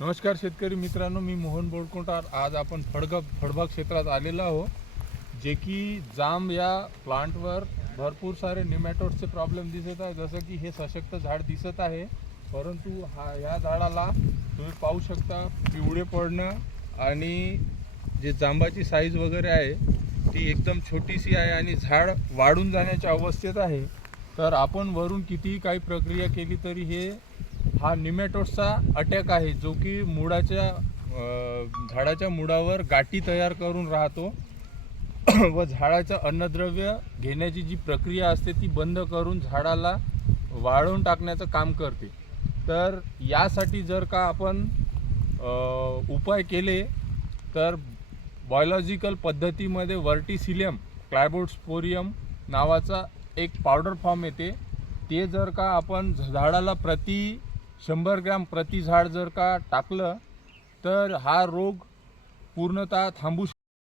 नमस्कार शेतकरी मित्रांनो, मी मोहन बोडकोटार। आज आपण फळबाग क्षेत्रात आलेलो आहोत, जे की जांब या प्लांटवर भरपूर सारे निमॅटोडचे प्रॉब्लेम दिसत आहे। जसं की हे सशक्त झाड दिसत आहे, परंतु या झाडाला तुम्ही पाहू शकता पिवळे पडणं आणि जे जांबाची साईज वगैरे आहे ती एकदम छोटीशी आहे आणि झाड वाढून जाण्याच्या अवस्थेत आहे। तर आपण वरून कितीही काही प्रक्रिया केली तरी हा निमॅटोडचा अटॅक आहे, जो की झाडाच्या मुळावर गाठी तयार करून राहतो व झाडाचं अन्नद्रव्य घेण्याची जी प्रक्रिया असते ती बंद करून झाडाला वाळवून टाकण्याचं काम करते। तर यासाठी जर का आपण उपाय केले तर बायोलॉजिकल पद्धतीमध्ये वर्टिसिलियम क्लायबोस्पोरियम नावाचा एक पावडर फॉर्म येते। ते जर का आपण झाडाला प्रति 100 ग्रॅम प्रति झाड जर का टाकलं तर हा रोग पूर्णतः थांबू